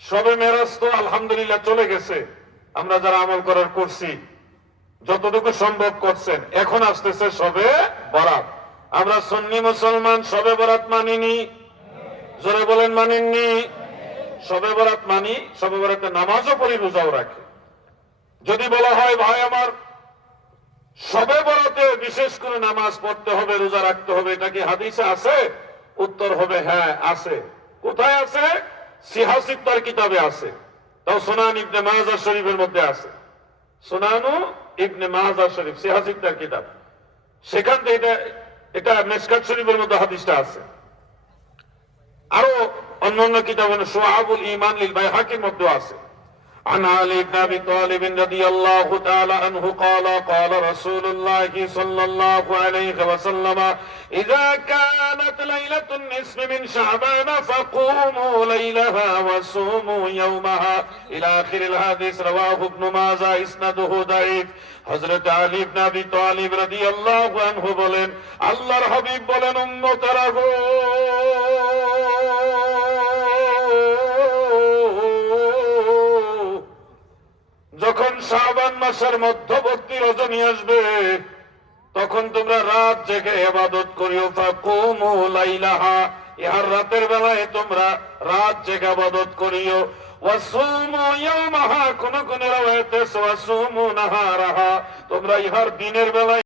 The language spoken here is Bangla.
সবে মেরাজ তো আলহামদুলিল্লাহ চলে গেছে, আমরা যারা আমল করার করছি যতটুকু সম্ভব করছেন। এখন আসতেছে সবে বরাত। আমরা সুন্নি মুসলমান সবে বরাত মানিনি, জোরে বলেন মানেননি? সবে বরাত মানি, সবে বরাতে নামাজও পড়ি, রোজাও রাখি। যদি বলা হয় ভাই আমার সবে বরাতে বিশেষ করে নামাজ পড়তে হবে, রোজা রাখতে হবে, এটা কি হাদিসে আছে? উত্তর হবে হ্যাঁ আছে। কোথায় আছে? সিহাসিত্তার কিতাবে আছে, তাও সুনান ইবনে মাজাহ শরীফের মধ্যে আছে। সুনানু ইবনে মাজাহ শরীফ সিহাসিত্তার কিতাব, সেখান থেকে এটা মিশকাত শরীফের মধ্যে হাদিসটা আছে। আরো অন্যান্য কিতাব শুআবুল ঈমান লিল বাইহাকির মধ্যে আছে। عن علي بن ابي طالب رضي الله تعالى عنه قال قال رسول الله صلى الله عليه وسلم اذا كانت ليله النصف من شعبان فقوموا ليلها وصوموا يومها الى اخر الحديث رواه ابن ماجه اسناده ضعيف। হযরত আলী ইবনে আবি তালিব রাদিয়াল্লাহু আনহু বলেন, আল্লাহর হাবিব বলেন, উম্মতেরা গো, যখন শাবান মাসের মধ্যবর্তী রজনী আসবে তখন তোমরা রাত জেগে ইবাদত করিও। ফাকুমু লাইলাহা, ইহার রাতের বেলায় তোমরা রাত জেগে ইবাদত করিও। ওয়াসুমু ইয়াওমাহা, কোন কোন রাওয়ায়াতে ওয়াসুমু নাহারাহা, তোমরা ইহার দিনের বেলায়